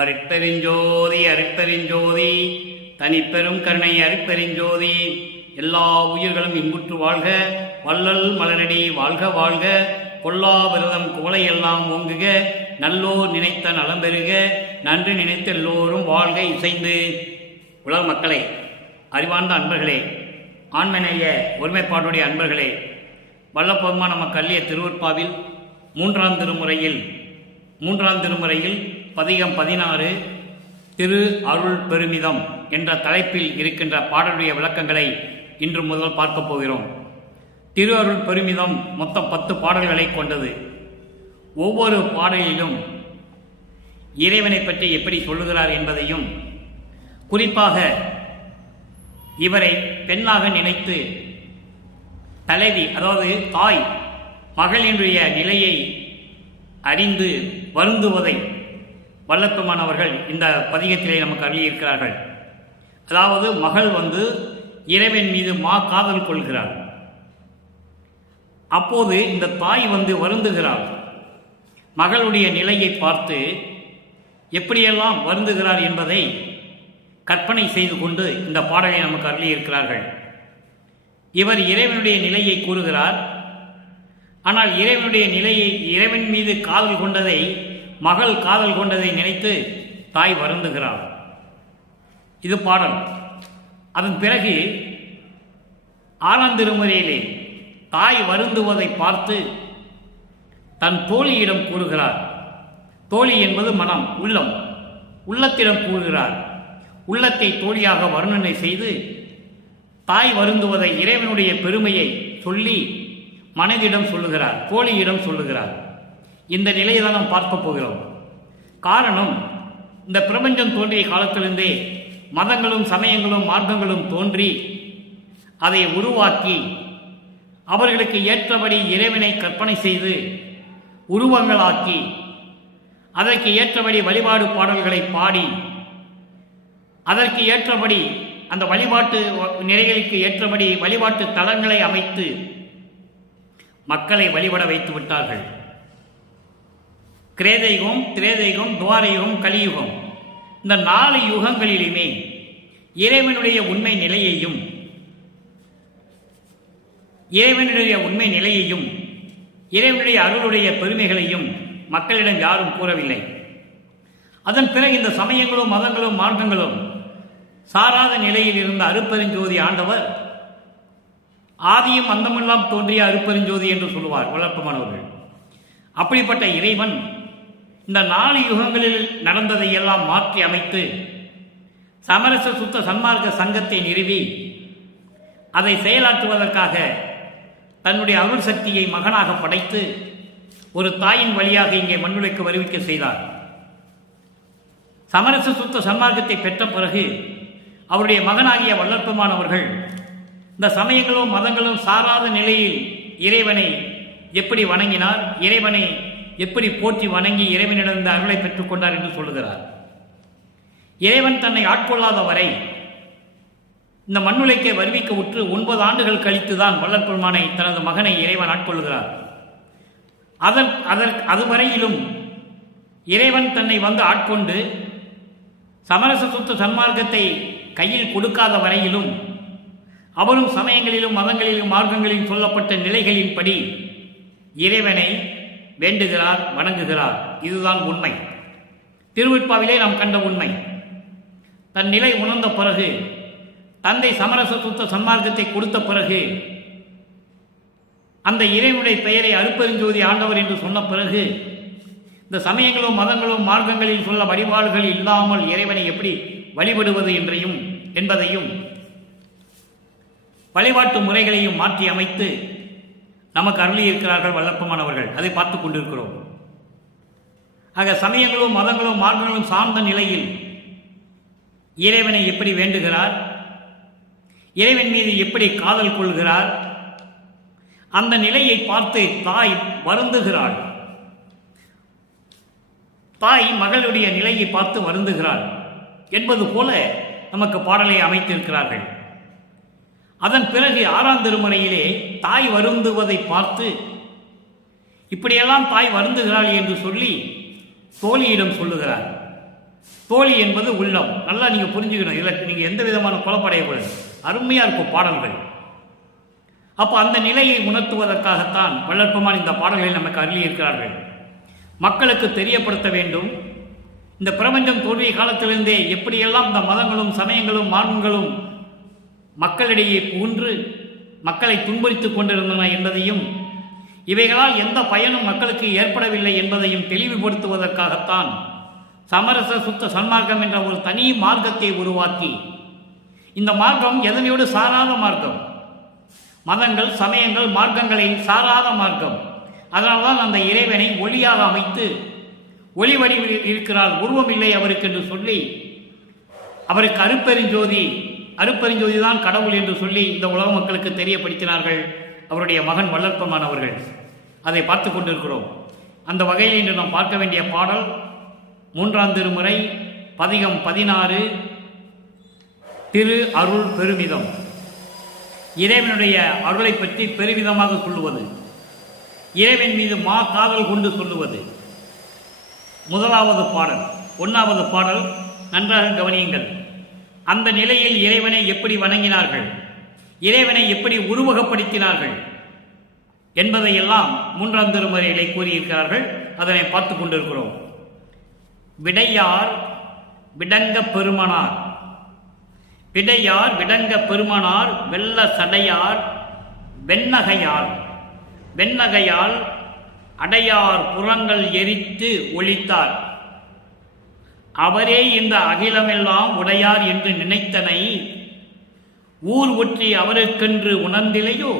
அருட்பெருஞ்சோதி அருட்பெருஞ்சோதி தனிப்பெரும் கருணை அருட்பெருஞ்சோதி. எல்லா உயிர்களும் இன்புற்று வாழ்க, வள்ளல் மலரடி வாழ்க வாழ்க. கொல்லா விரதம் குவளையெல்லாம் ஓங்குக, நல்லோர் நினைத்த நலம் பெறுக, நன்று நினைத்த எல்லோரும் வாழ்க இசைந்து. உலக மக்களே, அறிவார்ந்த அன்பர்களே, ஆண்மநேய ஒருமைப்பாடுடைய அன்பர்களே, வல்லப்பெருமா நமக்கு அள்ளிய திருவற்பாவில் மூன்றாம் திருமுறையில் பதிகம் 16 திரு அருள் பெருமிதம் என்ற தலைப்பில் இருக்கின்ற பாடலுடைய விளக்கங்களை இன்று முதல் பார்க்கப் போகிறோம். திரு அருள் பெருமிதம் மொத்தம் 10 பாடல்களை கொண்டது. ஒவ்வொரு பாடலிலும் இறைவனை பற்றி எப்படி சொல்லுகிறார் என்பதையும், குறிப்பாக இவரை பெண்ணாக நினைத்து தலைவி, அதாவது தாய், மகளினுடைய நிலையை அறிந்து வருந்துவதை வல்லப்பெருமானவர்கள் இந்த பதிகத்திலே நமக்கு அருளியிருக்கிறார்கள். அதாவது மகள் இறைவன் மீது காதல் கொள்கிறாள். அப்போது இந்த தாய் வருந்துகிறாள். மகளுடைய நிலையை பார்த்து எப்படியெல்லாம் வருந்துகிறார் என்பதை கற்பனை செய்து கொண்டு இந்த பாடலை நமக்கு அருளியிருக்கிறார்கள். இவர் இறைவனுடைய நிலையை கூறுகிறார். ஆனால் இறைவன் மீது காதல் கொண்டதை, மகள் காதல் கொண்டதை நினைத்து தாய் வருந்துகிறார். இது பாடல். அதன் பிறகு 6ஆம் திருமுறையிலே தாய் வருந்துவதை பார்த்து தன் தோழியிடம் கூறுகிறார். தோழி என்பது மனம், உள்ளத்திடம் கூறுகிறார். உள்ளத்தை தோழியாக வர்ணனை செய்து தாய் வருந்துவதை, இறைவனுடைய பெருமையை சொல்லி மனதிடம் சொல்லுகிறார், தோழியிடம் சொல்லுகிறார். இந்த நிலையை தான் நாம் பார்க்க போகிறோம். காரணம், இந்த பிரபஞ்சம் தோன்றிய காலத்திலிருந்தே மதங்களும் சமயங்களும் மார்க்கங்களும் தோன்றி அதை உருவாக்கி அவர்களுக்கு ஏற்றபடி இறைவனை கற்பனை செய்து உருவங்களாக்கி அதற்கு ஏற்றபடி வழிபாடு பாடல்களை பாடி அதற்கு ஏற்றபடி அந்த வழிபாட்டு நிறைகளுக்கு ஏற்றபடி வழிபாட்டு தலங்களை அமைத்து மக்களை வழிபட வைத்து விட்டார்கள். கிரேதையுகம், திரேதையுகம், துவாரயுகம், கலியுகம், இந்த 4 யுகங்களிலுமே இறைவனுடைய உண்மை நிலையையும் இறைவனுடைய அருளுடைய பெருமைகளையும் மக்களிடம் யாரும் கூறவில்லை. அதன் பிறகு இந்த சமயங்களும் மதங்களும் மார்க்கங்களும் சாராத நிலையில் இருந்த அருட்பெருஞ்சோதி ஆண்டவர் ஆதியும் அந்தமெல்லாம் தோன்றிய அருட்பெருஞ்சோதி என்று சொல்லுவார் வல்லப்பெருமானவர்கள். அப்படிப்பட்ட இறைவன் இந்த 4 யுகங்களில் நடந்ததை எல்லாம் மாற்றி அமைத்து சமரச சுத்த சன்மார்க்க சங்கத்தை நிறுவி அதை செயலாற்றுவதற்காக தன்னுடைய அருள் சக்தியை மகனாக படைத்து ஒரு தாயின் வழியாக இங்கே மண்ணுலைக்கு வருவிக்க செய்தார். சமரச சுத்த சன்மார்க்கத்தை பெற்ற பிறகு அவருடைய மகனாகிய வல்லப்பெருமானவர்கள் இந்த சமயங்களும் மதங்களும் சாராத நிலையில் இறைவனை எப்படி வணங்கினார், இறைவனை எப்படி போற்றி வணங்கி இறைவனிடம் இந்த அருளை பெற்றுக் கொண்டார் என்று சொல்லுகிறார். இறைவன் தன்னை ஆட்கொள்ளாத வரை இந்த மண்ணுலைக்கே வருவிக்க உற்று 9 ஆண்டுகள் கழித்துதான் வல்லப்பெருமானை, தனது மகனை இறைவன் ஆட்கொள்கிறார். அதுவரையிலும் இறைவன் தன்னை ஆட்கொண்டு சமரச சுத்த சன்மார்க்கத்தை கையில் கொடுக்காத வரையிலும் அவரும் சமயங்களிலும் மதங்களிலும் மார்க்கங்களிலும் சொல்லப்பட்ட நிலைகளின்படி இறைவனை வேண்டுகிறார், வணங்குகிறார். இதுதான் உண்மை. திருவற்பாவிலே நாம் கண்ட உண்மை. தன் நிலை உணர்ந்த பிறகு, தந்தை சமரச சுத்த சன்மார்க்கத்தை கொடுத்த பிறகு, அந்த இறைவனுடைய பெயரை அருட்பெருஞ்சோதி ஆண்டவர் என்று சொன்ன பிறகு, இந்த சமயங்களும் மதங்களும் மார்க்கங்களில் சொல்ல வழிபாடுகள் இல்லாமல் இறைவனை எப்படி வழிபடுவது என்பதையும் வழிபாட்டு முறைகளையும் மாற்றி அமைத்து நமக்கு அருளியிருக்கிறார்கள் வல்லப்பெருமானவர்கள். அதை பார்த்து கொண்டிருக்கிறோம். ஆக சமயங்களும் மதங்களும் மார்க்கங்களும் சார்ந்த நிலையில் இறைவனை எப்படி வேண்டுகிறார், இறைவன் மீது எப்படி காதல் கொள்கிறார், அந்த நிலையை பார்த்து தாய் வருந்துகிறாள். தாய் மகளுடைய நிலையை பார்த்து வருந்துகிறாள் என்பது போல நமக்கு பாடலை அமைத்திருக்கிறார்கள். அதன் பிறகு 6ஆம் திருமுறையிலே தாய் வருந்துவதை பார்த்து இப்படியெல்லாம் தாய் வருந்துகிறாள் என்று சொல்லி தோழியிடம் சொல்லுகிறார். தோழி என்பது உள்ளம். நல்லா நீங்கள் புரிஞ்சுக்கணும். இதில் நீங்கள் எந்த விதமான குழப்படையக்கூடாது. அருமையாக இருக்கும் பாடல்கள். அப்போ அந்த நிலையை உணர்த்துவதற்காகத்தான் வள்ளற்பெருமான் இந்த பாடல்களை நமக்கு அருளியிருக்கிறார்கள். மக்களுக்கு தெரியப்படுத்த வேண்டும். இந்த பிரபஞ்சம் தோன்றிய காலத்திலிருந்தே எப்படியெல்லாம் இந்த மதங்களும் சமயங்களும் மார்க்கங்களும் மக்களிடையே புகுன்று மக்களை துன்புறுத்திக் கொண்டிருந்தன என்பதையும், இவைகளால் எந்த பயனும் மக்களுக்கு ஏற்படவில்லை என்பதையும் தெளிவுபடுத்துவதற்காகத்தான் சமரச சுத்த சன்மார்க்கம் என்ற ஒரு தனி மார்க்கத்தை உருவாக்கி, இந்த மார்க்கம் எதனையோடு சாராத மார்க்கம், மதங்கள் சமயங்கள் மார்க்கங்களை சாராத மார்க்கம். அதனால்தான் அந்த இறைவனை ஒளியாக அமைத்து ஒளி வடிவில் இருக்கிறார், உருவம் இல்லை அவருக்கு என்று சொல்லி, அவருக்கு அருப்பெருஞ்சோதி தான் கடவுள் என்று சொல்லி இந்த உலக மக்களுக்கு தெரியப்படுத்தினார்கள் அவருடைய மகன் வள்ளற்பெருமான் அவர்கள். அதை பார்த்து கொண்டிருக்கிறோம். அந்த வகையில் இன்று நாம் பார்க்க வேண்டிய பாடல் 3ஆம் திருமுறை பதிகம் 16 திரு அருள் பெருமிதம். இறைவனுடைய அருளை பற்றி பெருமிதமாக சொல்லுவது, இறைவன் மீது காதல் கொண்டு சொல்லுவது. முதலாவது பாடல் 1வது பாடல் நன்றாக கவனியுங்கள். அந்த நிலையில் இறைவனை எப்படி வணங்கினார்கள், இறைவனை எப்படி உருவகப்படுத்தினார்கள் என்பதையெல்லாம் 3ஆம் திருமுறையிலே கூறியிருக்கிறார்கள். அதனை பார்த்து கொண்டிருக்கிறோம். விடையார் விடங்க பெருமனார், விடையார் விடங்க பெருமனார் வெள்ள சடையார் வெண்ணகையால் அடையார் புறங்கள் எரித்து ஒழித்தார். அவரே இந்த அகிலமெல்லாம் உடையார் என்று நினைத்தனை ஊர் ஒற்றி அவருக்கென்று உணர்ந்திலையோ,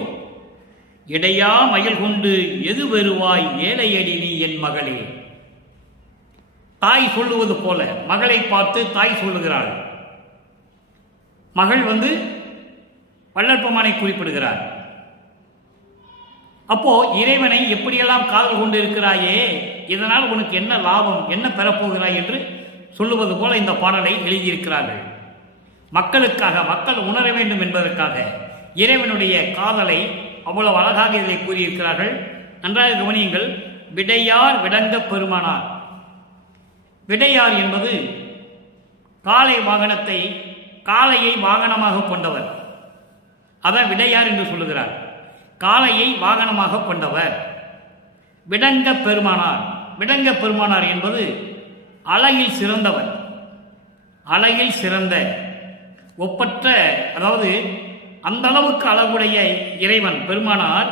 இடையா மயில் கொண்டு எது வருவாய் ஏழையடி நீ என் மகளே. தாய் சொல்லுவது போல மகளை பார்த்து தாய் சொல்லுகிறாள். மகள் வள்ளற்பெருமானை குறிப்பிடுகிறார். அப்போ இறைவனை எப்படியெல்லாம் காதல் கொண்டு இருக்கிறாயே, இதனால் உனக்கு என்ன லாபம், என்ன பெறப்போகிறாய் என்று சொல்லுவது போல இந்த பாடலை எழுதியிருக்கிறார்கள். மக்களுக்காக, மக்கள் உணர வேண்டும் என்பதற்காக இறைவனுடைய காதலை அவ்வளவு அழகாக இதை கூறியிருக்கிறார்கள். நன்றாக கவனியுங்கள். விடையார் விடங்க பெருமானார். விடையார் என்பது காளையை வாகனமாக கொண்டவர். அதான் விடையார் என்று சொல்லுகிறார். காளையை வாகனமாக கொண்டவர் விடங்க பெருமானார். விடங்க பெருமானார் என்பது அழகில் சிறந்தவர், அழகில் சிறந்த ஒப்பற்ற, அதாவது அந்த அளவுக்கு அழகுடைய இறைவன் பெருமானார்.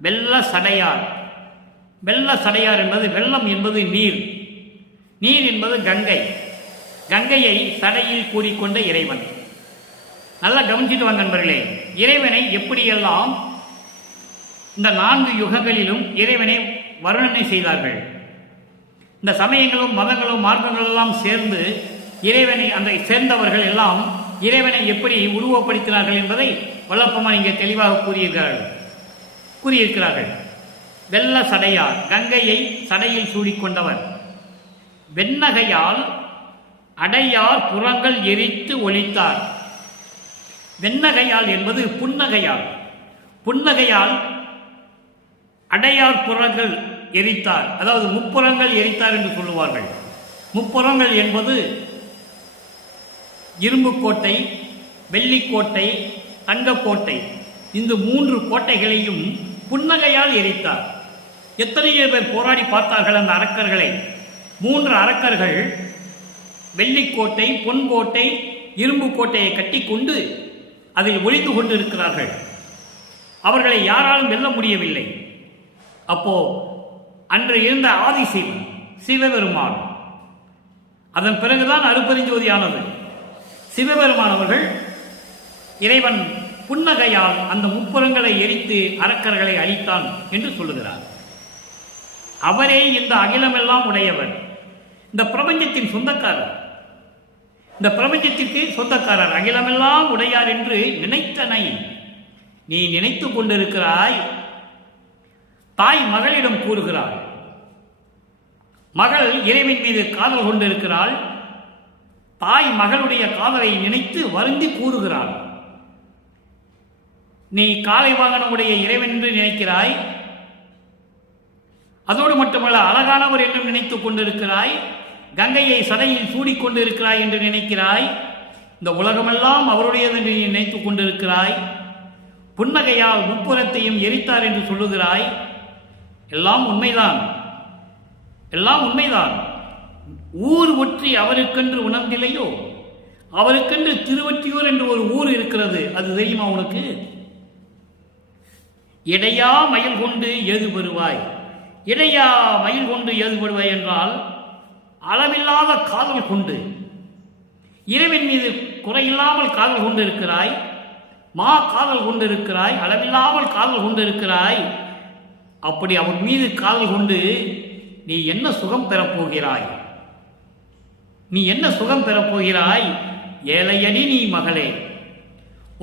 வெள்ள சடையார். வெள்ள சடையார் என்பது, வெள்ளம் என்பது நீர், நீர் என்பது கங்கை, கங்கையை சடையில் கூறிக்கொண்ட இறைவன். நல்லா கவனிச்சுட்டு வாங்க நண்பர்களே. இறைவனை எப்படியெல்லாம் இந்த 4 யுகங்களிலும் இறைவனை வர்ணனை செய்தார்கள். இந்த சமயங்களும் மதங்களும் மார்க்கங்கள் எல்லாம் சேர்ந்து இறைவனை, அந்த சேர்ந்தவர்கள் எல்லாம் இறைவனை எப்படி உருவப்படுத்தினார்கள் என்பதை வள்ளற்பெருமான் இங்கே தெளிவாக கூறியிருக்கிறார்கள். வெள்ள சடையார், கங்கையை சடையில் சூடிக்கொண்டவர். வெண்ணகையால் அடையார் புறங்கள் எரித்து ஒழித்தார். வெண்ணகையால் என்பது புன்னகையால், புன்னகையால் அடையார் புறங்கள் எரித்தார். அதாவது முப்புறங்கள் எரித்தார் என்று சொல்லுவார்கள். முப்புறங்கள் என்பது இரும்புக்கோட்டை, வெள்ளிக்கோட்டை, தங்கக்கோட்டை, இந்த 3 கோட்டைகளையும் புன்னகையால் எரித்தார். எத்தனையோ பேர் போராடி பார்த்தார்கள் அந்த அரக்கர்களை. 3 அரக்கர்கள் வெள்ளிக்கோட்டை, பொன்கோட்டை, இரும்பு கோட்டையை கட்டி கொண்டு அதில் ஒளிந்து கொண்டிருக்கிறார்கள். அவர்களை யாராலும் வெல்ல முடியவில்லை. அப்போ அன்று இருந்த ஆதிசிவன், சிவபெருமான், அதன் பிறகுதான் அருப்பெருஞ்சோதியானது. சிவபெருமான் அவர்கள் இறைவன் புன்னகையால் அந்த முப்புறங்களை எரித்து அரக்கர்களை அழித்தான் என்று சொல்லுகிறார். அவரே இந்த அகிலமெல்லாம் உடையவர், இந்த பிரபஞ்சத்தின் சொந்தக்காரர், இந்த பிரபஞ்சத்திற்கு சொந்தக்காரர், அகிலமெல்லாம் உடையார் என்று நினைத்தனை நீ நினைத்து கொண்டிருக்கிறாய். தாய் மகளிடம் கூறுகிறாள். மகள் இறைவன் மீது காதல் கொண்டிருக்கிறாள். தாய் மகளுடைய காதலை நினைத்து வருந்தி கூறுகிறாள். நீ காளை வாகனமுடைய இறைவன் என்று நினைக்கிறாய். அதோடு மட்டுமல்ல, அழகானவர் என்றும் நினைத்துக் கொண்டிருக்கிறாய். கங்கையை சடையில் சூடிக்கொண்டு இருக்கிறாய் என்று நினைக்கிறாய். இந்த உலகமெல்லாம் அவருடையது என்று நீ நினைத்துக் கொண்டிருக்கிறாய். புன்னகையால் முப்புறத்தையும் எரித்தார் என்று சொல்லுகிறாய். எல்லாம் உண்மைதான், எல்லாம் உண்மைதான். ஊர் ஒற்றி அவருக்கென்று உணர்ந்தில்லையோ? அவருக்கென்று திருவொற்றியூர் என்று ஒரு ஊர் இருக்கிறது, அது தெரியுமா உனக்கு? இடையா மயில் கொண்டு ஏது பெறுவாய். இடையா மயில் கொண்டு ஏது பெறுவாய் என்றால் அளவில்லாத காதல் கொண்டு இறைவன் மீது குறையில்லாமல் காதல் கொண்டு இருக்கிறாய். காதல் கொண்டு இருக்கிறாய், அளவில்லாமல் காதல் கொண்டு இருக்கிறாய். அப்படி அவன் மீது காதல் கொண்டு நீ என்ன சுகம் பெறப்போகிறாய்? நீ என்ன சுகம் பெறப்போகிறாய்? ஏழையடி நீ மகளே,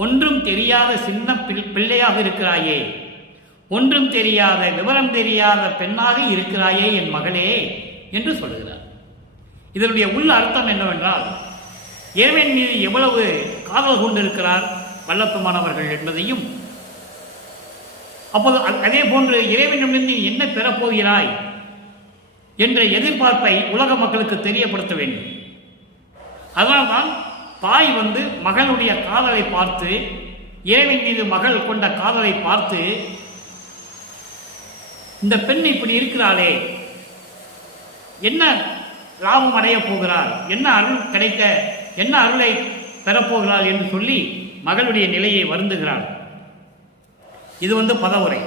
ஒன்றும் தெரியாத சின்ன பிள்ளையாக இருக்கிறாயே, ஒன்றும் தெரியாத விவரம் தெரியாத பெண்ணாக இருக்கிறாயே என் மகளே என்று சொல்லுகிறார். இதனுடைய உள்ள அர்த்தம் என்னவென்றால், இறைவன் மீது எவ்வளவு காதல் கொண்டிருக்கிறார் வல்லத்துமானவர்கள் என்பதையும், அப்போது அதே போன்று இறைவனிடமிருந்து நீ என்ன பெறப்போகிறாய் என்ற எதிர்பார்ப்பை உலக மக்களுக்கு தெரியப்படுத்த வேண்டும். அதனால்தான் தாய் மகளுடைய காதலை பார்த்து, இறைவன் மீது மகள் கொண்ட காதலை பார்த்து, இந்த பெண் இப்படி இருக்கிறாளே, என்ன லாபம் அடைய போகிறாள், என்ன அருள் கிடைக்க, என்ன அருளை பெறப்போகிறாள் என்று சொல்லி மகளுடைய நிலையை வருந்துகிறாள். இது பதவுரை.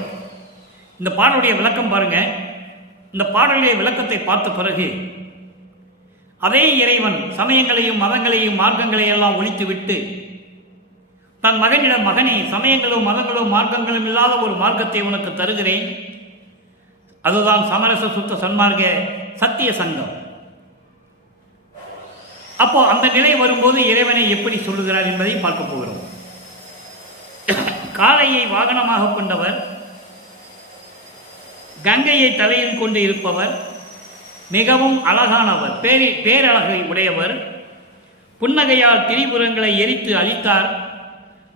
இந்த பாடலுடைய விளக்கம் பாருங்க. இந்த பாடலுடைய விளக்கத்தை பார்த்த பிறகு அதே இறைவன் சமயங்களையும் மதங்களையும் மார்க்கங்களையும் எல்லாம் ஒழித்துவிட்டு தன் மகனிடம், மகனே, சமயங்களும் மதங்களும் மார்க்கங்களும் இல்லாத ஒரு மார்க்கத்தை உனக்கு தருகிறேன், அதுதான் சமரச சுத்த சன்மார்க்க சத்திய சங்கம். அப்போ அந்த நிலை வரும்போது இறைவனை எப்படி சொல்லுகிறார் என்பதை பார்க்க போகிறோம். காளையை வாகனமாக கொண்டவர், கங்கையை தலையில் கொண்டு இருப்பவர், மிகவும் அழகானவர், பேரழகை உடையவர், புன்னகையால் திரிபுரங்களை எரித்து அழித்தார்.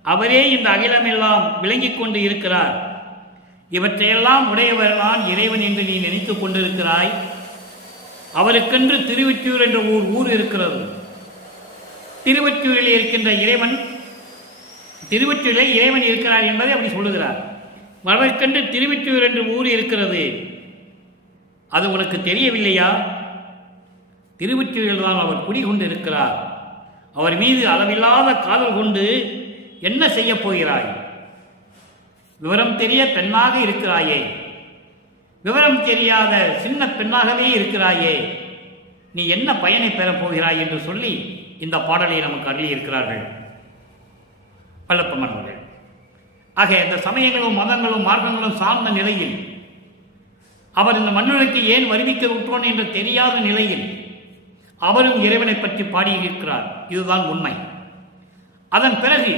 அவரே இந்த அகிலமெல்லாம் விளங்கிக் கொண்டு இருக்கிறார். இவற்றையெல்லாம் உடையவர் நான் இறைவன் என்று நீ நினைத்துக் கொண்டிருக்கிறாய். அவருக்கென்று திருவொற்றியூர் என்ற ஊர் இருக்கிறது. திருவொற்றியூரில் இருக்கின்ற இறைவன், திருவொற்றியூரில் இறைவன் இருக்கிறார் என்பதை அப்படி சொல்லுகிறார். அவருக்கென்று திருவொற்றியூர் என்ற ஊர் இருக்கிறது, அது உனக்கு தெரியவில்லையா? திருவொற்றியூரில் தான் அவர் குடிகொண்டு இருக்கிறார். அவர் மீது அளவில்லாத காதல் கொண்டு என்ன செய்ய போகிறாய்? விவரம் தெரிய பெண்ணாக இருக்கிறாயே, விவரம் தெரியாத சின்ன பெண்ணாகவே இருக்கிறாயே, நீ என்ன பயனை பெறப் போகிறாய் என்று சொல்லி இந்த பாடலை நமக்கு அருளி இருக்கிறார்கள் வல்லப்பமன்னர்கள். ஆக இந்த சமயங்களும் மதங்களும் மார்க்கங்களும் சார்ந்த நிலையில், அவர் இந்த மண்ணுக்கு ஏன் வருவிக்க விட்டோன் என்று தெரியாத நிலையில் அவரும் இறைவனை பற்றி பாடியிருக்கிறார். இதுதான் உண்மை. அதன் பிறகு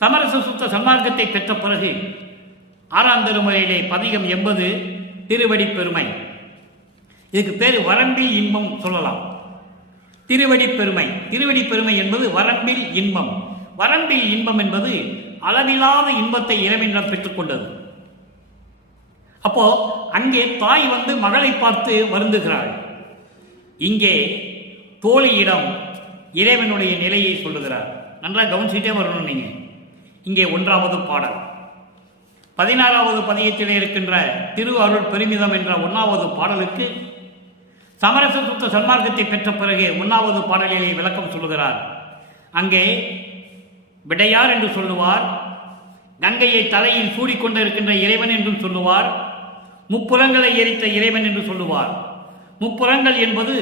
சமரச சுத்த சன்மார்க்கத்தை பெற்ற பிறகு 6ஆம் திருமுறையிலே பதிகம் 80 திருவடி பெருமை. இதுக்கு பேர் வரம்பில் இன்பம் சொல்லலாம். திருவடி பெருமை, திருவடி பெருமை என்பது வரம்பில் இன்பம். வரம்பில் இன்பம் என்பது அளவில்லாத இன்பத்தை இறைவனிடம் பெற்றுக்கொண்டது. அப்போ அங்கே தாய் மகளை பார்த்து வருந்துகிறாள். இங்கே தோழியிடம் இறைவனுடைய நிலையை சொல்லுகிறார். நன்றாக கவனிச்சுட்டே வரணும் நீங்க. இங்கே 1வது பாடல் 16வது பதியத்திலே இருக்கின்ற திரு அருள் பெருமிதம் என்ற 1வது பாடலுக்கு சமரச சுத்த சன்மார்க்கத்தை பெற்ற பிறகு 1வது பாடலிலே விளக்கம் சொல்லுகிறார். அங்கே விடையார் என்று சொல்லுவார், கங்கையை தலையில் சூடிக்கொண்டிருக்கின்ற இறைவன் என்றும் சொல்லுவார், முப்புறங்களை எரித்த இறைவன் என்று சொல்லுவார். முப்புறங்கள் என்பது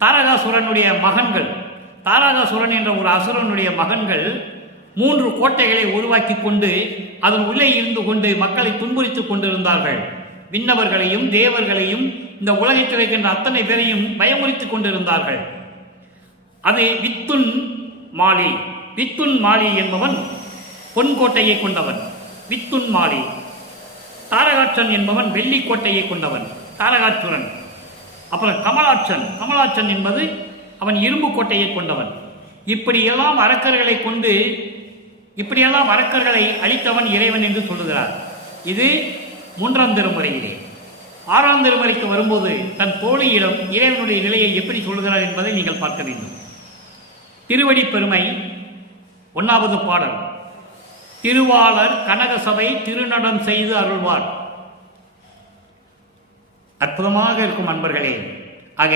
தாரகாசுரனுடைய மகன்கள். தாரகாசுரன் என்ற ஒரு அசுரனுடைய மகன்கள் 3 கோட்டைகளை உருவாக்கி கொண்டு அதன் உள்ளே இருந்து கொண்டு மக்களை துன்புறுத்திக் கொண்டிருந்தார்கள். விண்ணவர்களையும் தேவர்களையும் இந்த உலகத்தில் இருக்கின்ற அத்தனை பேரையும் பயமுறுத்திக் கொண்டிருந்தார்கள். அது வித்துன் மாலி. வித்துன் மாலி என்பவன் பொன்கோட்டையை கொண்டவன், வித்துன் மாலி. தாரகாட்சன் என்பவன் வெள்ளிக்கோட்டையை கொண்டவன், தாரகாசுரன். அப்புறம் கமலாட்சன், கமலாட்சன் என்பது அவன் இரும்பு கோட்டையை கொண்டவன். இப்படியெல்லாம் அரக்கர்களை கொண்டு, இப்படியெல்லாம் அரக்கர்களை அழித்தவன் இறைவன் என்று சொல்லுகிறார். இது 3ஆம் திருமுறையிலே. 6ஆம் திருமுறைக்கு வரும்போது தன் தோழியிடம் இறைவனுடைய நிலையை எப்படி சொல்கிறார் என்பதை நீங்கள் பார்க்க வேண்டும். திருவடி பெருமை 1வது பாடல். திருவாளர் கனகசபை திருநடம் செய்து அருள்வார். அற்புதமாக இருக்கும் அன்பர்களே. ஆக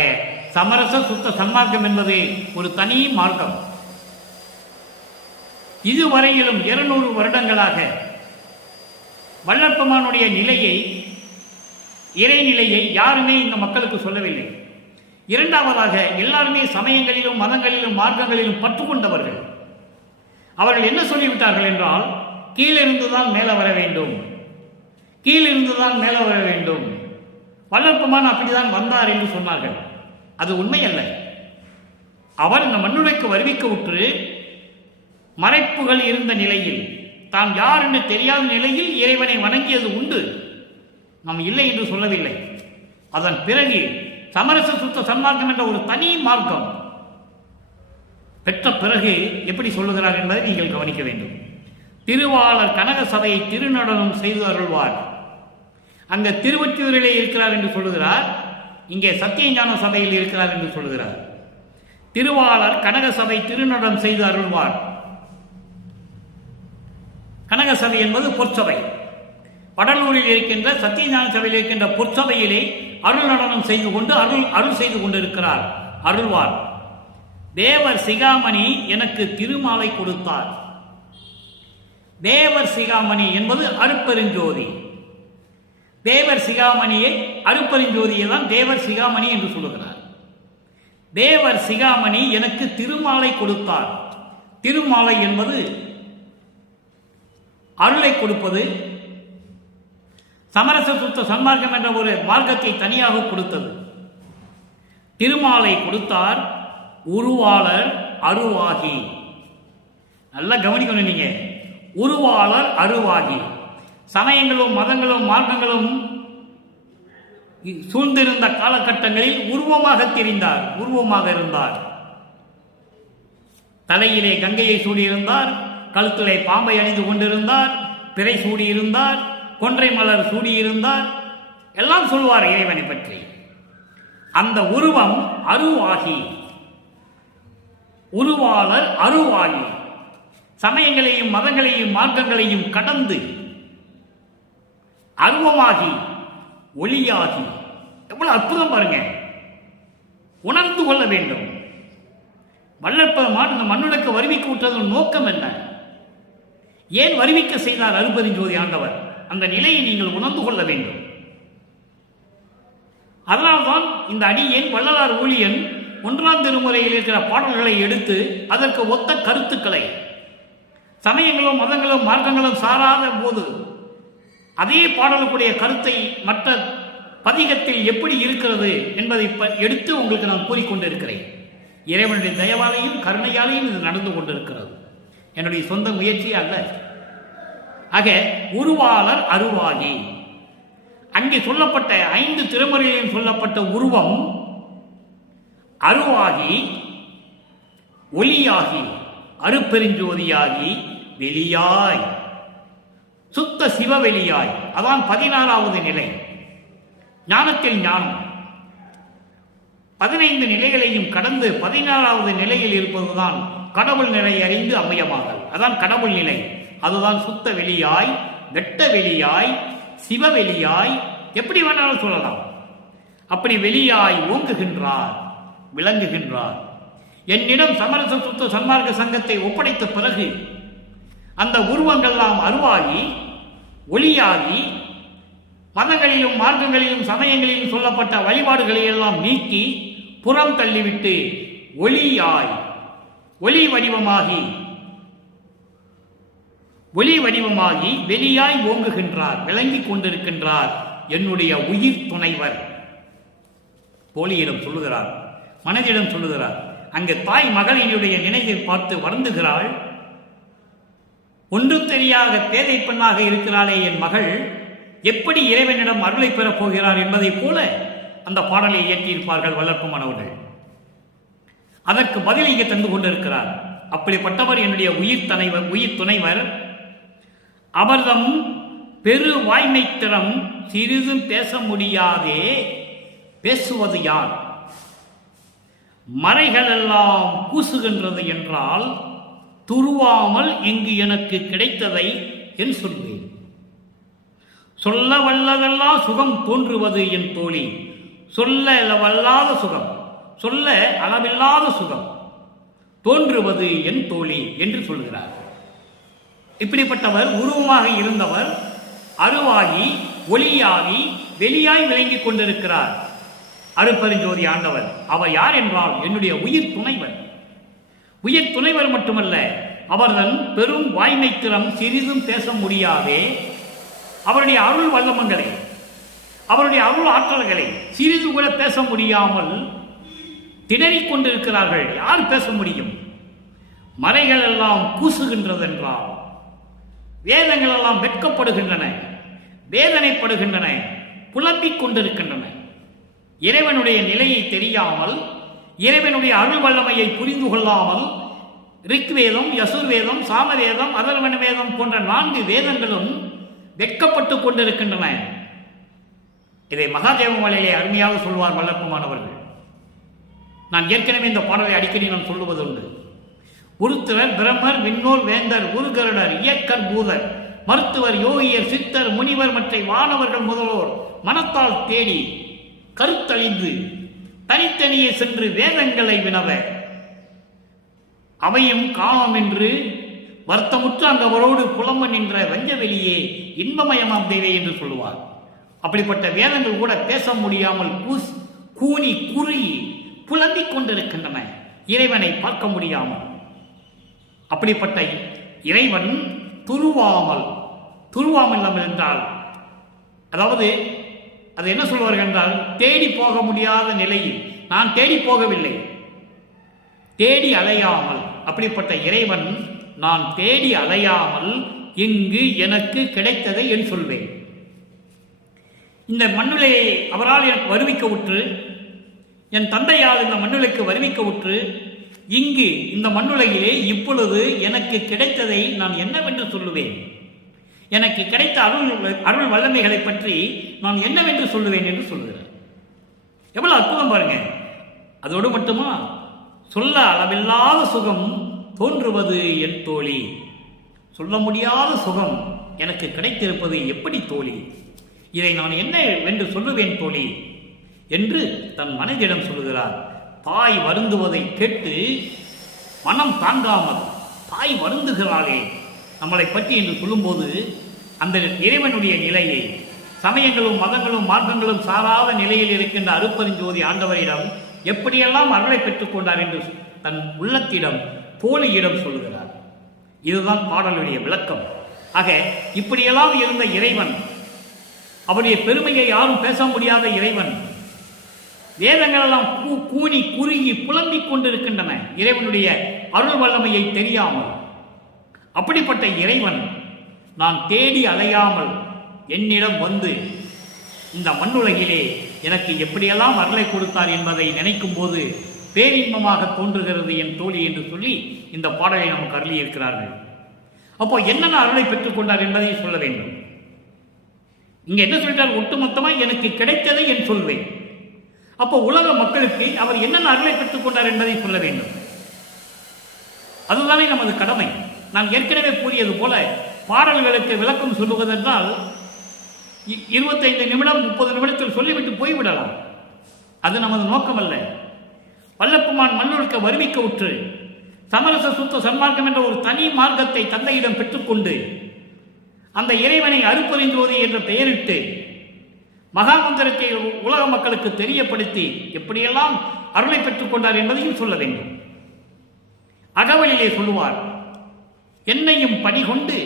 சமரச சுத்த சன்மார்க்கம் என்பது ஒரு தனி மார்க்கம். இதுவரையிலும் 200 வருடங்களாக வள்ளற்பெருமானுடைய நிலையை, இறைநிலையை யாருமே இந்த மக்களுக்கு சொல்லவில்லை. இரண்டாவதாக எல்லாருமே சமயங்களிலும் மதங்களிலும் மார்க்கங்களிலும் பற்று கொண்டவர்கள். அவர்கள் என்ன சொல்லிவிட்டார்கள் என்றால், கீழிருந்துதான் மேலே வர வேண்டும், கீழிருந்துதான் மேலே வர வேண்டும். வள்ளற்பெருமான் அப்படிதான் வந்தார் என்று சொன்னார்கள். அது உண்மை அல்ல. அவர் இந்த மண்ணுடைக்கு வருவிக்க உற்று மறைப்புகள் இருந்த நிலையில், தான் யார் என்று தெரியாத நிலையில் இறைவனை வணங்கியது உண்டு, நாம் இல்லை என்று சொல்லவில்லை. அதன் பிறகு சமரச சுத்த சன்மார்க்கம் என்ற ஒரு தனி மார்க்கம் பெற்ற பிறகு எப்படி சொல்லுகிறார் என்பதை நீங்கள் கவனிக்க வேண்டும். திருவாளர் கனக சபையை திருநடனம் செய்து அருள்வார். அங்க திருவொற்றியூரிலே இருக்கிறார் என்று சொல்லுகிறார், இங்கே சத்தியஞான சபையில் இருக்கிறார் என்று சொல்லுகிறார். திருவாளர் கனக சபை திருநடம் செய்து அருள்வார். கனக சபை என்பது பொற்சபை. வடலூரில் இருக்கின்ற சத்தியஞான சபையில் இருக்கின்ற பொற்சபையிலே அருள் நடனம் செய்து கொண்டு அருள் செய்து கொண்டிருக்கிறார், அருள்வார். தேவர் சிகாமணி எனக்கு திருமாலை கொடுத்தார். தேவர் சிகாமணி என்பது அருட்பெருஞ்சோதி. தேவர் சிகாமணியை, அருட்பெருஞ்சோதியை தான் தேவர் சிகாமணி என்று சொல்லுகிறார். தேவர் சிகாமணி எனக்கு திருமாலை கொடுத்தார். திருமாலை என்பது அருளை கொடுப்பது, சமரச சுத்த சன்மார்க்கம் என்ற ஒரு மார்க்கத்தை தனியாக கொடுத்தது. திருமாலை கொடுத்தார். உருவாளர் அருவாகி. நல்லா கவனிக்கணும் நீங்க. உருவாளர் அருவாகி. சமயங்களும் மதங்களும் மார்க்கங்களும் சூழ்ந்திருந்த காலகட்டங்களில் உருவமாக தெரிந்தார், உருவமாக இருந்தார். தலையிலே கங்கையை சூடியிருந்தார், கழுத்திலே பாம்பை அணிந்து கொண்டிருந்தார், பிறை சூடியிருந்தார், கொன்றை மலர் சூடியிருந்தார். எல்லாம் சொல்வார் இறைவனை பற்றி. அந்த உருவம் அருவாகி, உருவாளர் அருவாகி, சமயங்களையும் மதங்களையும் மார்க்கங்களையும் கடந்து அருவமாகி ஒளியாகி. எவ்வளவு அற்புதம் பாருங்க. உணர்ந்து கொள்ள வேண்டும். வள்ளற்பெருமான் இந்த மண்ணுலக்கு வருவிக்க விட்டதன் நோக்கம் என்ன? ஏன் வருவிக்க செய்தார் அருட்பெருஞ்சோதி ஆண்டவர்? அந்த நிலையை நீங்கள் உணர்ந்து கொள்ள வேண்டும். அதனால்தான் இந்த அடியேன் வள்ளலார் ஊழியன் 1ஆம் திருமுறையில் இருக்கிற பாடல்களை எடுத்து அதற்கு ஒத்த கருத்துக்களை, சமயங்களும் மதங்களும் மார்க்கங்களும் சாராத போது அதே பாடலுக்குடைய கருத்தை மற்ற பதிகத்தில் எப்படி இருக்கிறது என்பதை எடுத்து உங்களுக்கு நான் கூறிக்கொண்டிருக்கிறேன். இறைவனுடைய தயவாலையும் கருணையாலையும் இது நடந்து கொண்டிருக்கிறது. என்னுடைய சொந்த முயற்சி அல்ல. ஆக உருவாளர் அருவாகி, அங்கே சொல்லப்பட்ட 5 திருமுறையிலும் சொல்லப்பட்ட உருவம் அருவாகி, ஒளியாகி, அருட்பெருஞ்சோதியாகி, வெளியாய், சுத்த சிவவெளியாய். அதான் 16வது நிலை. ஞானத்தில் ஞானம் 15 நிலைகளையும் கடந்து 16வது நிலையில் இருப்பதுதான் கடவுள் நிலை அறிந்து அம்மையமாதல். அதான் கடவுள் நிலை. அதுதான் சுத்த வெளியாய், வெட்ட வெளியாய், சிவவெளியாய், எப்படி வேணாலும் சொல்லலாம். அப்படி வெளியாய் ஓங்குகின்றார், விளங்குகின்றார். என்னிடம் சமரச சுத்த சன்மார்க்க சங்கத்தை ஒப்படைத்த பிறகு அந்த உருவங்கள்லாம் அருவாகி ஒளியாகி, மதங்களிலும் மார்க்கங்களிலும் சமயங்களிலும் சொல்லப்பட்ட வழிபாடுகளை எல்லாம் நீக்கி புறம் தள்ளிவிட்டு ஒளியாய், ஒளி வடிவமாகி வெளியாய் ஓங்குகின்றார், விளங்கிக் கொண்டிருக்கின்றார். என்னுடைய உயிர் துணைவர் போலியிடம் சொல்லுகிறார், மனதிடம் சொல்லுகிறார். அங்கு தாய் மகளினுடைய நினைவை பார்த்து வருந்துகிறாள். ஒன்று தெரியாத பேதை பெண்ணாக இருக்கிறாளே என் மகள், எப்படி இறைவனிடம் அருளை பெறப் போகிறார் என்பதைப் போல அந்த பாடலை இயற்றியிருப்பார்கள் வள்ளற்பெருமான் அவர்கள். அதற்கு பதில் இங்கே தந்து கொண்டிருக்கிறார். அப்படிப்பட்டவர் என்னுடைய உயிர் துணைவர். அவர்தம் பெரு வாய்மை திறம் சிறிதும் பேச முடியாதே பேசுவது யார்? மறைகளெல்லாம் கூசுகின்றது என்றால் துருவாமல் இங்கு எனக்கு கிடைத்ததை என் சொல்வேன். சொல்ல வல்லதெல்லாம் சுகம் தோன்றுவது என் தோழி, சொல்ல வல்லாத சுகம், சொல்ல அளவில்லாத சுகம் தோன்றுவது என் தோழி என்று சொல்கிறார். இப்படிப்பட்டவர் உருவமாக இருந்தவர் அருவாகி ஒளியாகி வெளியாய் விளங்கிக் கொண்டிருக்கிறார் அருட்பெருஞ்சோதி ஆண்டவர். அவர் யார் என்றால் என்னுடைய உயிர் துணைவர். உயிர் துணைவர் மட்டுமல்ல, அவர்தன் பெரும் வாய்மை திறம் சிறிதும் பேச முடியாதே அவருடைய அருள் வல்லமங்களை, அவருடைய அருள் ஆற்றல்களை சிறிது கூட பேச முடியாமல் திணறிக் கொண்டிருக்கிறார்கள். யார் பேச முடியும்? மறைகள் எல்லாம் கூசுகின்றதென்றால் வேதங்கள் எல்லாம் வெட்கப்படுகின்றன, வேதனைப்படுகின்றன, புலம்பிக் கொண்டிருக்கின்றன. இறைவனுடைய நிலையை தெரியாமல், இறைவனுடைய அருள் வல்லமையை புரிந்து கொள்ளாமல் ரிக்வேதம், யசுர்வேதம், சாமவேதம், அதர்வண வேதம் போன்ற 4 வேதங்களும் வெட்கப்பட்டு கொண்டிருக்கின்றன. இதை மகாதேவ மலையிலே அருமையாக சொல்வார் வல்லப்பமானவர்கள். நான் ஏற்கனவே இந்த பாடலை அடிக்கடி நான் சொல்லுவதுண்டு. உருத்திரர், பிரம்மர், விண்ணோர், வேந்தர், உருகருடர், இயக்கர், பூதர், மருத்துவர், யோகியர், சித்தர், முனிவர் மற்ற வானவர்கள் முதலோர் மனத்தால் தேடி கருத்தழிந்து தனித்தனியே சென்று வேதங்களை வினவ அவையும் காணோம் என்று வருத்தமுற்று அங்கவரோடு புலம்ப நின்ற வஞ்சவெளியே இன்பமயமாம் தேவை என்று சொல்லுவார். அப்படிப்பட்ட வேதங்கள் கூட பேச முடியாமல் கூனி குறுகி புலம்பிக் கொண்டிருக்கின்றன, இறைவனை பார்க்க முடியாமல். அப்படிப்பட்ட இறைவன் துருவாமல் என்றால், அதாவது அது என்ன சொல்வார்கள் என்றால், தேடி போக முடியாத நிலையில், நான் தேடி போகவில்லை, தேடி அலையாமல், அப்படிப்பட்ட இறைவன் நான் தேடி அலையாமல் இங்கு எனக்கு கிடைத்ததை என் சொல்வேன். இந்த மண்ணுலையை அவரால் எனக்கு வருவிக்க உற்று, என் தந்தையால் இந்த மண்ணுலைக்கு வருவிக்க உற்று, இங்கு இந்த மண்ணுலையிலே இப்பொழுது எனக்கு கிடைத்ததை நான் என்னவென்று சொல்லுவேன்? எனக்கு கிடைத்த அருள் வல்லமைகளை பற்றி நான் என்னவென்று சொல்லுவேன் என்று சொல்லுகிறார். எவ்வளவு அற்புதம் பாருங்க. அதோடு மட்டுமா, சொல்ல அளவில்லாத சுகம் தோன்றுவது என் தோழி, சொல்ல முடியாத சுகம் எனக்கு கிடைத்திருப்பது எப்படி தோழி? இதை நான் என்னவென்று சொல்லுவேன் தோழி என்று தன் மனைவியிடம் சொல்லுகிறார். தாய் வருந்துவதை கேட்டு மனம் தாங்காமல், தாய் வருந்துகிறாளே நம்மளை பற்றி என்று சொல்லும்போது, அந்த இறைவனுடைய நிலையை, சமயங்களும் மதங்களும் மார்க்கங்களும் சாராத நிலையில் இருக்கின்ற அருட்பெருஞ்சோதி ஆண்டவரிடம் எப்படியெல்லாம் அருளை பெற்றுக் கொண்டார் என்று தன் உள்ளத்திடம், தோழியிடம் சொல்லுகிறார். இதுதான் பாடலுடைய விளக்கம். ஆக இப்படியெல்லாம் இருந்த இறைவன், அவருடைய பெருமையை யாரும் பேச முடியாத இறைவன், வேதங்கள் எல்லாம் கூனி குறுகி புலம்பிக் கொண்டிருக்கின்றன இறைவனுடைய அருள் வல்லமையை தெரியாமல். அப்படிப்பட்ட இறைவன் நான் தேடி அலையாமல் என்னிடம் வந்து இந்த மண்ணுலகிலே எனக்கு எப்படியெல்லாம் அருளை கொடுத்தார் என்பதை நினைக்கும் போது பேரின்பமாக தோன்றுகிறது என் தோழி என்று சொல்லி இந்த பாடலை நமக்கு அருளி இருக்கிறார்கள். அப்போ என்னென்ன அருளை பெற்றுக்கொண்டார் என்பதை சொல்ல வேண்டும். இங்க என்ன சொல்லிட்டார்? ஒட்டுமொத்தமாக எனக்கு கிடைத்ததை என் சொல்வேன். அப்போ உலக மக்களுக்கு அவர் என்னென்ன அருளை பெற்றுக் கொண்டார் என்பதை சொல்ல வேண்டும். அதுதானே நமது கடமை. நான் ஏற்கனவே கூறியது போல பாடல்களுக்கு விளக்கம் சொல்லுவதென்றால் 25 நிமிடம் 30 நிமிடத்தில் சொல்லிவிட்டு போய்விடலாம். அது நமது நோக்கமல்ல. வல்லப்புமான் மண்ணொழுக்க வருவிக்க உற்று சமரச சுத்த சன்மார்க்கம் என்ற ஒரு தனி மார்க்கத்தை தந்தையிடம் பெற்றுக்கொண்டு அந்த இறைவனை அருட்பெருஞ்சோதி என்ற பெயரிட்டு மகாமந்திரத்தை உலக மக்களுக்கு தெரியப்படுத்தி எப்படியெல்லாம் அருளை பெற்றுக் கொண்டார் என்பதையும் சொல்ல வேண்டும். அகவலிலே சொல்லுவார், என்னையும் பணிகொண்டு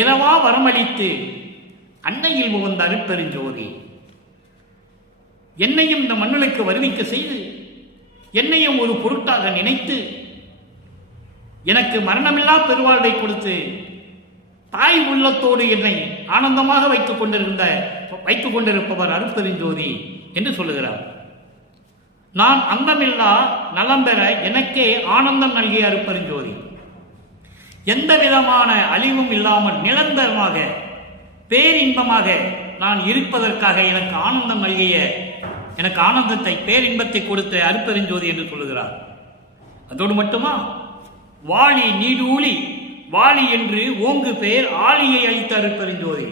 இரவா வரமளித்து அன்னையில் உகந்த அருட்பெருஞ்சோதி, என்னையும் இந்த மண்ணுலைக்கு வருவிக்க செய்து என்னையும் ஒரு பொருட்டாக நினைத்து எனக்கு மரணமில்லா பெருவாழ்வை கொடுத்து தாய் உள்ளத்தோடு என்னை ஆனந்தமாக வைத்துக் கொண்டிருப்பவர் அருட்பெருஞ்சோதி என்று சொல்லுகிறார். நான் அந்தமில்லா நலம் பெற எனக்கே ஆனந்தம் நல்கிய அருட்பெருஞ்சோதி, எந்த விதமான அழிவும் இல்லாமல் நிரந்தரமாக பேரின்பமாக நான் இருப்பதற்காக எனக்கு ஆனந்தம் நல்கிய, எனக்கு ஆனந்தத்தை பேரின்பத்தை கொடுத்த அருட்பெருஞ்சோதி என்று சொல்லுகிறார். அதோடு மட்டுமா, வாழி நீடூழி வாழி என்று ஓங்கு பெயர் ஆழியை அளித்த அருட்பெருஞ்சோதி.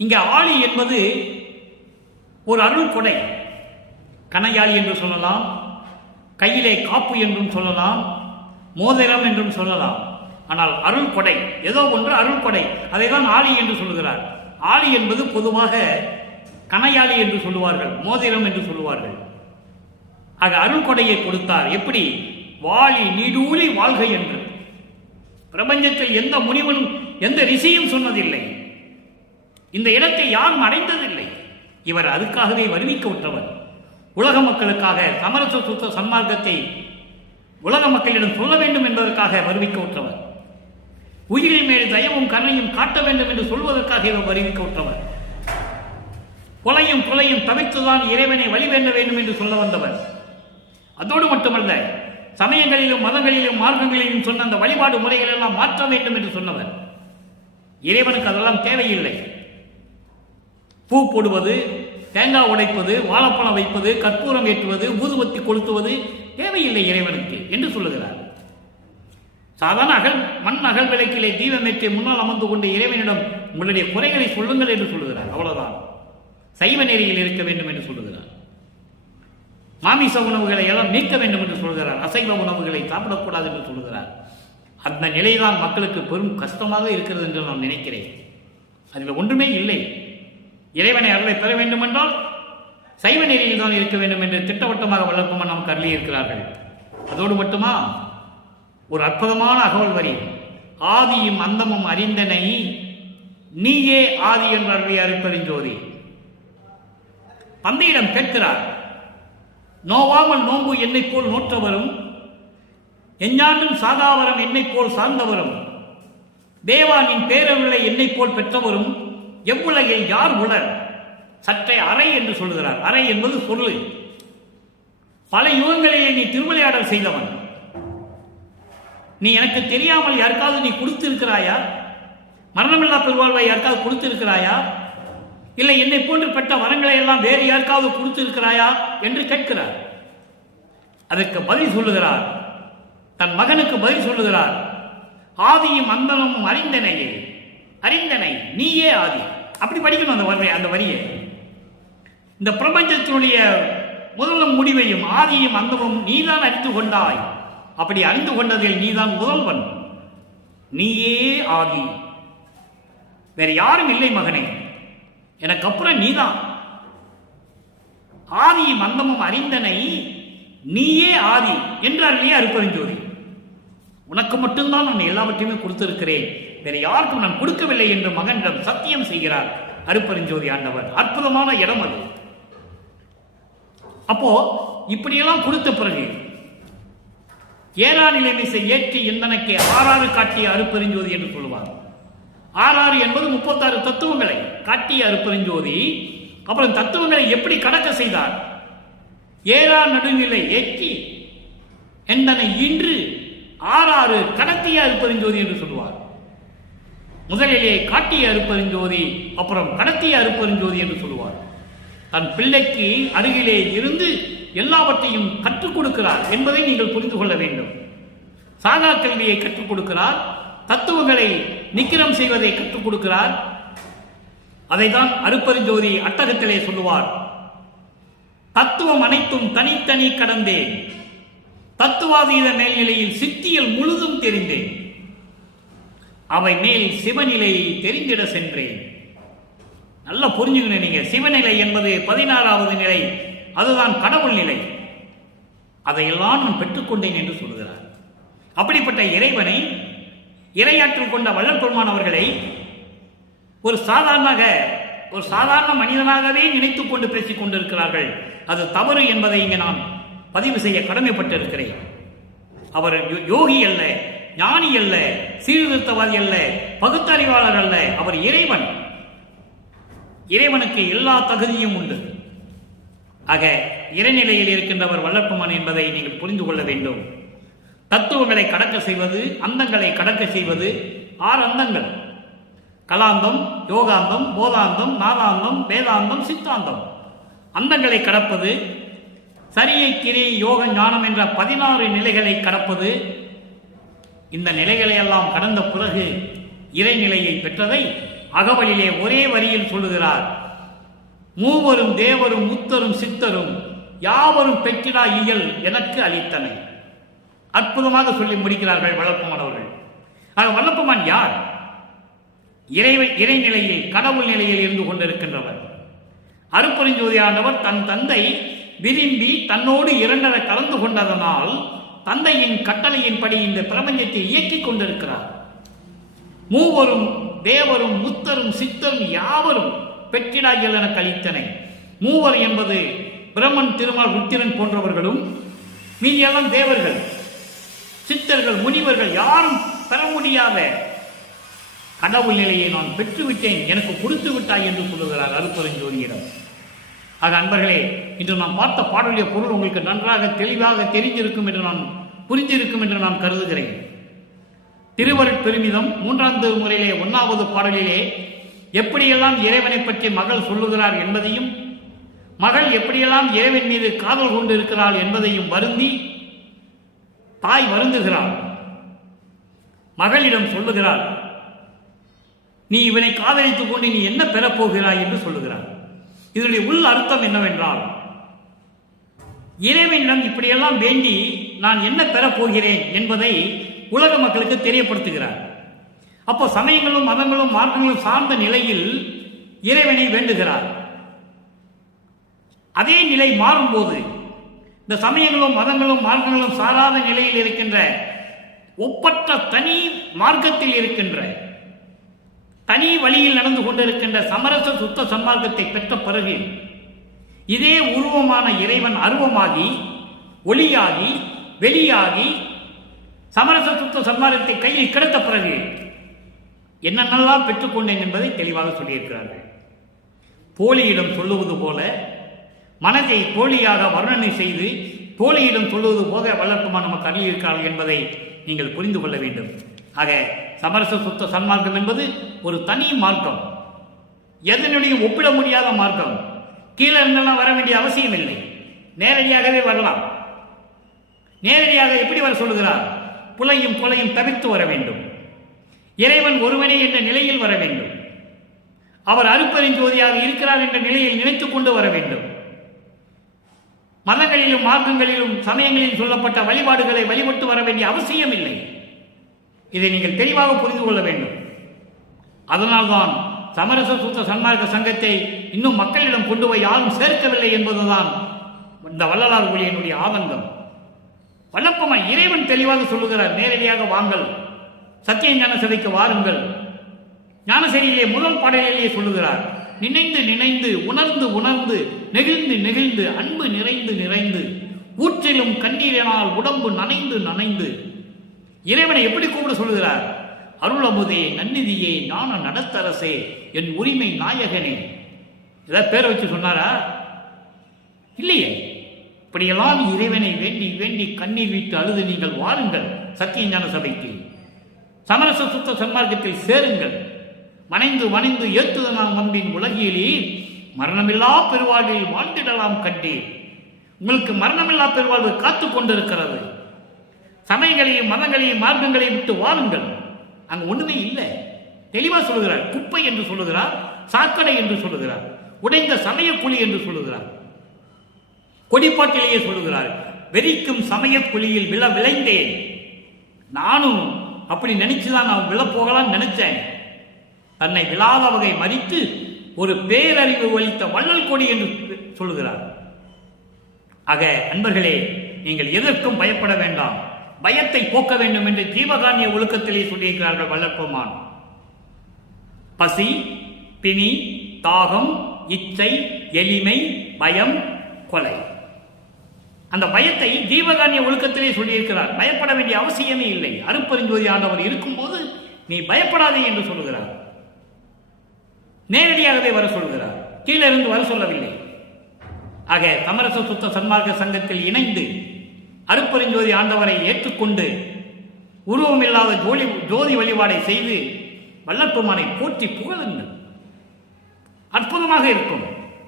இங்கே ஆழி என்பது ஒரு அருள் கொடை. கணையாளி என்று சொல்லலாம், கையிலே காப்பு என்றும் சொல்லலாம், மோதிரம் என்றும் சொல்லலாம். ஆனால் அருள் கொடை, ஏதோ ஒன்று அருள் கொடை, அதை தான் ஆழி என்று சொல்லுகிறார். ஆழி என்பது பொதுவாக கணையாளி என்று சொல்லுவார்கள், மோதிரம் என்று சொல்லுவார்கள். ஆக அருள் கொடையை கொடுத்தார். எப்படி? வாழி நீடூழி வாழ்க என்று. பிரபஞ்சத்தில் எந்த முனிவனும் எந்த ரிஷியும் சொன்னதில்லை. இந்த இடத்தை யாரும் அடைந்ததில்லை. இவர் அதுக்காகவே வருவிக்க விட்டவர். உலக மக்களுக்காக சமரச சுத்த சன்மார்க்கத்தை உலக மக்களிடம் சொல்ல வேண்டும் என்பதற்காக வருவிக்க விட்டவர். உயிரின் மேல் தயவும் கருணையும் காட்ட வேண்டும் என்று சொல்வதற்காக இவர் வருவிக்க விட்டவர். கொலையும் தவிர்த்துதான் இறைவனை வழிவேண்ட வேண்டும் என்று சொல்ல வந்தவர். அதோடு மட்டுமல்ல, சமயங்களிலும் மதங்களிலும் மார்க்கங்களிலும் சொன்ன அந்த வழிபாடு முறைகள் எல்லாம் மாற்ற வேண்டும் என்று சொன்னவர். இறைவனுக்கு அதெல்லாம் தேவையில்லை. பூ போடுவது, தேங்காய் உடைப்பது, வாழைப்பழம் வைப்பது, கற்பூரம் ஏற்றுவது, ஊதுபத்தி கொளுத்துவது தேவையில்லை இறைவனுக்கு என்று சொல்லுகிறார். சாதாரண மண் அகல் விளக்கிலே தீபமேற்றி முன்னால் அமர்ந்து கொண்டு இறைவனிடம் உங்களுடைய குறைகளை சொல்லுங்கள் என்று சொல்லுகிறார். அவ்வளவுதான். சைவ நெறியில் இருக்க வேண்டும் என்று சொல்லுகிறார். மாமிச உணவுகளை எல்லாம் நீக்க வேண்டும் என்று சொல்கிறார். அசைவ உணவுகளை சாப்பிடக்கூடாது என்று சொல்கிறார். அந்த நிலைதான் மக்களுக்கு பெரும் கஷ்டமாக இருக்கிறது என்று நான் நினைக்கிறேன். அதில் ஒன்றுமே இல்லை. இறைவனை அருளை பெற வேண்டும் என்றால் சைவ நெறியில் தான் இருக்க வேண்டும் என்று திட்டவட்டமாக வளர்ப்பமாக நமக்கு அருளி இருக்கிறார்கள். அதோடு மட்டுமா, ஒரு அற்புதமான அகவல் வரி. ஆதியும் அந்தமும் அறிந்தனை நீயே ஆதி என்று அருளிய அருட்பெருஞ்சோதி. தந்தையிடம் கேட்கிறார், நோவாமல் நோம்பு என்னை போல் நோற்றவரும், எஞ்ஞாண்டும் சாதாவரம் என்னை போல் சார்ந்தவரும், தேவானின் பேரருளை என்னை போல் பெற்றவரும் எவ்வுலகில் யார் உளர்? சற்றே அறை என்று சொல்லுகிறார். அறை என்பது சொல்லு. பல யுகங்களிலே நீ திருவிளையாடல் செய்தவன். நீ எனக்கு தெரியாமல் யாருக்காவது நீ கொடுத்திருக்கிறாயா? மரணமில்லா பெருவாழ்வை யாருக்காவது கொடுத்திருக்கிறாயா? இல்லை என்னை போன்று பெற்ற வரங்களை எல்லாம் வேறு யாருக்காவது கொடுத்திருக்கிறாயா என்று கேட்கிறார். அதற்கு பதில் சொல்லுகிறார். தன் மகனுக்கு பதில் சொல்லுகிறார். ஆதியும் அந்தமும் அறிந்தனையே, அறிந்தனை நீயே ஆதி. அப்படி படிக்கணும் அந்த வரியை. இந்த பிரபஞ்சத்தினுடைய முதலும் முடிவையும் ஆதியும் அந்தமும் நீதான் அறிந்து கொண்டாய். அப்படி அறிந்து கொண்டதில் நீதான் முதல்வன். நீயே ஆதி, வேற யாரும் இல்லை மகனே, எனக்கு அப்புறம் நீதான். ஆதியும் அந்தமும் அறிந்தனை நீயே ஆதி என்றார்களே அருட்பெருஞ்சோதி. உனக்கு மட்டும்தான் நான் எல்லாவற்றையுமே கொடுத்திருக்கிறேன், வேற யாருக்கும் நான் கொடுக்கவில்லை என்று மகனிடம் சத்தியம் செய்கிறார் அருட்பெருஞ்சோதி ஆண்டவர். அற்புதமான இடம் அது. அப்போ இப்படியெல்லாம் கொடுத்த பிறகு ஏறா நிலைமிசை ஏற்றி எந்தனக்கு ஆறாறு காட்டிய அருட்பெருஞ்சோதி என்று சொல்லுவார். ஆறாறு என்பது 36 தத்துவங்களை காட்டிய அருட்பெருஞ்சோதி. அப்புறம் தத்துவங்களை எப்படி கடக்க செய்தார்? ஏறா நடுநிலை ஏற்றி எந்தனை இன்று ஆறாறு கடத்திய அருட்பெருஞ்சோதி என்று சொல்லுவார். முதலிலே காட்டிய அருட்பெருஞ்சோதி, அப்புறம் கடத்திய அருட்பெருஞ்சோதி என்று சொல்லுவார். தன் பிள்ளைக்கு அருகிலே இருந்து எல்லாவற்றையும் கற்றுக் கொடுக்கிறார் என்பதை நீங்கள் புரிந்து கொள்ள வேண்டும். சாதா கல்வியை கற்றுக் கொடுக்கிறார், தத்துவங்களை நிக்கிரம் செய்வதை கற்றுக் கொடுக்கிறார். அதைதான் அருட்பெருஞ்சோதி அட்டகத்திலே சொல்லுவார். தத்துவம் அனைத்தும் தனித்தனி கடந்தேன், தத்துவாதீத மேல்நிலையில் சித்தியல் முழுதும் தெரிந்தேன், அவை மேல் சிவநிலை தெரிந்திட சென்றேன். நல்லா புரிஞ்சுக்கணும் நீங்க. சிவநிலை என்பது 16வது நிலை, அதுதான் கடவுள் நிலை. அதையெல்லாம் நான் பெற்றுக்கொண்டேன் என்று சொல்கிறார். அப்படிப்பட்ட இறைவனை, இறையாற்றல் கொண்ட வள்ளல் பெருமான் அவர்களை ஒரு சாதாரண மனிதனாகவே நினைத்துக் கொண்டு பேசிக் கொண்டிருக்கிறார்கள். அது தவறு என்பதை இங்கே நான் பதிவு செய்ய கடமைப்பட்டிருக்கிறேன். அவர் யோகி அல்ல, ஞானி அல்ல, சீர்திருத்தவாதி அல்ல, பகுத்தறிவாளர் அல்ல. அவர் இறைவன். இறைவனுக்கு எல்லா தகுதியும் உண்டு. ஆக இறைநிலையில் இருக்கின்றவர் வல்லற்பெருமான் என்பதை நீங்கள் புரிந்து கொள்ள வேண்டும். தத்துவங்களை கடக்க செய்வது, அந்தங்களை கடக்க செய்வது 6 அந்தங்கள். கலாந்தம், யோகாந்தம், போதாந்தம், நாதாந்தம், வேதாந்தம், சித்தாந்தம். அந்தங்களை கடப்பது, சரியை, கிரியை, யோக, ஞானம் என்ற 16 நிலைகளை கடப்பது. இந்த நிலைகளை எல்லாம் கடந்த பிறகு இறைநிலையை பெற்றதை அகவலிலே ஒரே வரியில் சொல்லுகிறார். மூவரும் தேவரும் முத்தரும் சித்தரும் யாவரும் பெற்றிடா இயல் எனக்கு அளித்தனை. அற்புதமாக சொல்லி முடிக்கிறார்கள் வல்லப்பமான் அவர்கள். ஆக வல்லப்பமான் யார்? இறைநிலையில், கடவுள் நிலையில் இருந்து கொண்டிருக்கின்றவர். அருட்பெருஞ்சோதி ஆண்டவர் தன் தந்தை விரும்பி தன்னோடு இரண்டரை கலந்து கொண்டதனால் தந்தையின் கட்டளையின்படி இந்த பிரபஞ்சத்தை இயக்கிக் கொண்டிருக்கிறார். மூவரும் தேவரும் முத்தரும் சித்தரும் யாவரும் பெற்றிடாய்கள் என கழித்தனை. மூவர் என்பது பிரம்மன், திருமால், ருத்திரன் போன்றவர்களும், மீதியெல்லாம் தேவர்கள், சித்தர்கள், முனிவர்கள், யாரும் பெற முடியாத கடவுள் நிலையை நான் பெற்றுவிட்டேன், எனக்கு கொடுத்து விட்டாய் என்று சொல்லுகிறார் அருட்பெருஞ்சோதியிடம். ஆக அன்பர்களே, இன்று நாம் பார்த்த பாடலிய பொருள் உங்களுக்கு நன்றாக தெளிவாக தெரிஞ்சிருக்கும் என்று புரிஞ்சிருக்கும் என்று நான் கருதுகிறேன். திருவருட் பெருமிதம் 3ஆம் திருமுறையிலே 1வது பாடலிலே எப்படியெல்லாம் இறைவனை பற்றி மகள் சொல்லுகிறார் என்பதையும், மகள் எப்படியெல்லாம் இறைவன் மீது காதல் கொண்டு இருக்கிறாள் என்பதையும் வருந்தி தாய் வருந்துகிறாள். மகளிடம் சொல்லுகிறாள், நீ இவனை காதலித்துக் கொண்டு நீ என்ன பெறப்போகிறாய் என்று சொல்லுகிறார். இதனுடைய உள் அர்த்தம் என்னவென்றால், இறைவனிடம் இப்படியெல்லாம் வேண்டி நான் என்ன பெறப்போகிறேன் என்பதை உலக மக்களுக்கு தெரியப்படுத்துகிறார். அப்போ சமயங்களும் மதங்களும் மார்க்கங்களும் சார்ந்த நிலையில் இறைவனை வேண்டுகிறார். அதே நிலை மாறும்போது இந்த சமயங்களும் மதங்களும் மார்க்கங்களும் சாராத நிலையில் இருக்கின்ற ஒப்பற்ற தனி மார்க்கத்தில் இருக்கின்ற தனி வழியில் நடந்து கொண்டிருக்கின்ற சமரச சுத்த சன்மார்க்கத்தை பெற்ற பிறகு இதே உருவமான இறைவன் அருவமாகி ஒளியாகி வெளியாகி சமரச சுத்த சன்மார்க்கத்தை கையில் கிடைத்த பிறகு என்னென்னலாம் பெற்றுக்கொண்டேன் என்பதை தெளிவாக சொல்லியிருக்கிறார்கள். போலியிடம் சொல்லுவது போல மனதை போலியாக வர்ணனை செய்து போலியிடம் சொல்லுவது போக வல்லற்பமான் நமக்கு அருளியிருக்கிறார்கள் என்பதை நீங்கள் புரிந்து கொள்ள வேண்டும். ஆக சமரச சுத்த சன்மார்க்கம் என்பது ஒரு தனி மார்க்கம், எதனுடைய ஒப்பிட முடியாத மார்க்கம். கீழே இருந்தெல்லாம் வர வேண்டிய அவசியம் இல்லை, நேரடியாகவே வரலாம். நேரடியாக எப்படி வர சொல்லுகிறார்? புலையும் கொலையும் தவிர்த்து வர வேண்டும். இறைவன் ஒருவனே என்ற நிலையில் வர வேண்டும். அவர் அருட்பெருஞ்சோதியாக இருக்கிறார் என்ற நிலையில் நினைத்துக் கொண்டு வர வேண்டும். மதங்களிலும் மார்க்கங்களிலும் சமயங்களில் சொல்லப்பட்ட வழிபாடுகளை வழிபட்டு வர வேண்டிய அவசியம் இல்லை. இதை நீங்கள் தெளிவாக புரிந்து கொள்ள வேண்டும். அதனால்தான் சமரச சுத்த சன்மார்க்க சங்கத்தை இன்னும் மக்களிடம் கொண்டு போய் யாரும் சேர்க்கவில்லை என்பதுதான் இந்த வள்ளலார் ஒளியினுடைய ஆதங்கம். வல்லப்பமான் இறைவன் தெளிவாக சொல்லுகிறார், நேரடியாக வாங்கள், சத்திய ஞான சபைக்கு வாருங்கள். ஞானசரியிலே முதல் பாடலிலேயே சொல்லுகிறார், நினைந்து நினைந்து உணர்ந்து உணர்ந்து நெகிழ்ந்து நெகிழ்ந்து அன்பு நிறைந்து நிறைந்து ஊற்றிலும் கண்ணீரினால் உடம்பு நனைந்து நனைந்து. இறைவனை எப்படி கூப்பிட சொல்லுகிறார்? அருளமுதே, நன்னிதியே, ஞான நடத்தரசே, என் உரிமை நாயகனே. ஏதாவது பேரை வச்சு சொன்னாரா? இல்லையே. இப்படியெல்லாம் இறைவனை வேண்டி வேண்டி கண்ணீர் விட்டு அழுது நீங்கள் வாருங்கள் சத்திய ஞான சபைக்கு, சமரச சுத்த சன்மார்க்கத்தில் சேருங்கள். மனைந்து மனைந்து ஏத்துத நாம் அன்பின் உலகிலே மரணமில்லா பெருவாழ்வில் வாழ்ந்திடலாம் கண்டீர். உங்களுக்கு மரணமில்லா பெருவாழ்வு காத்து கொண்டிருக்கிறது. சமயங்களையும் மதங்களையும் மார்க்கங்களையும் விட்டு வாருங்கள். அங்கு ஒண்ணுமே இல்லை. தெளிவா சொல்லுகிறார். குப்பை என்று சொல்லுகிறார், சாக்கடை என்று சொல்லுகிறார், உடைந்த சமய குழி என்று சொல்லுகிறார். கொடிப்பாட்டிலேயே சொல்லுகிறார், வெறிக்கும் சமய குழியில் விளைந்தேன். நானும் அப்படி நினைச்சுதான் நான் விழப்போகலாம் நினைச்சேன். தன்னை விழாத வகை மறித்து ஒரு பேரறிவு ஒலித்த வள்ளல் கொடி என்று சொல்லுகிறார். ஆக அன்பர்களே, நீங்கள் எதற்கும் பயப்பட வேண்டாம், பயத்தை போக்க வேண்டும் என்று ஜீவகாருண்ய ஒழுக்கத்திலே சொல்லியிருக்கிறார்கள் வல்லற்பமான். பசி, பிணி, தாகம், இச்சை, எளிமை, பயம், கொலை, அந்த பயத்தை ஜீவகாருண்ய ஒழுக்கத்திலே சொல்லியிருக்கிறார். பயப்பட வேண்டிய அவசியமே இல்லை. அருட்பெருஞ்சோதி ஆண்டவர் இருக்கும்போது நீ பயப்படாதே என்று சொல்லுகிறார். நேரடியாகவே வர சொல்கிறார், கீழே இருந்து வர சொல்லவில்லை. ஆக சமரச சுத்த சன்மார்க்க சங்கத்தில் இணைந்து அருட்பெருஞ்சோதி ஆண்டவரை ஏற்றுக்கொண்டு உருவமில்லாத ஜோதி வழிபாடை செய்து வல்லற்பெருமானை போற்றி புகழுங்கள். அற்புதமாக இருக்கும்.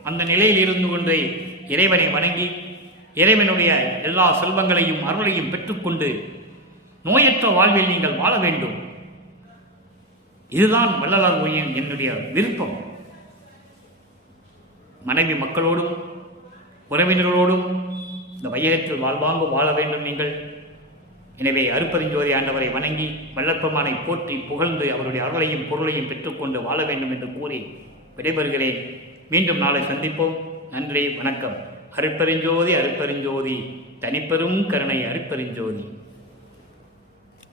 அந்த நிலையில் இருந்து கொண்டே இறைவனை வணங்கி இறைவனுடைய எல்லா செல்வங்களையும் அருளையும் பெற்றுக்கொண்டு நோயற்ற வாழ்வில் நீங்கள் வாழ வேண்டும். இதுதான் வள்ளலார் உரையின் என்னுடைய விருப்பம். மனைவி மக்களோடும் உறவினர்களோடும் இந்த வையகத்தில் வாழ்வாங்கு வாழ வேண்டும் நீங்கள். எனவே அருட்பெருஞ்சோதி ஆண்டவரை வணங்கி வல்லற்பெருமானை போற்றி புகழ்ந்து அவருடைய அருளையும் பொருளையும் பெற்றுக்கொண்டு வாழ வேண்டும் என்று கூறி விடைபெறுகிறேன். மீண்டும் நாளை சந்திப்போம். நன்றி, வணக்கம். அருட்பெருஞ்சோதி அருட்பெருஞ்சோதி, தனிப்பெரும் கருணை அருட்பெருஞ்சோதி.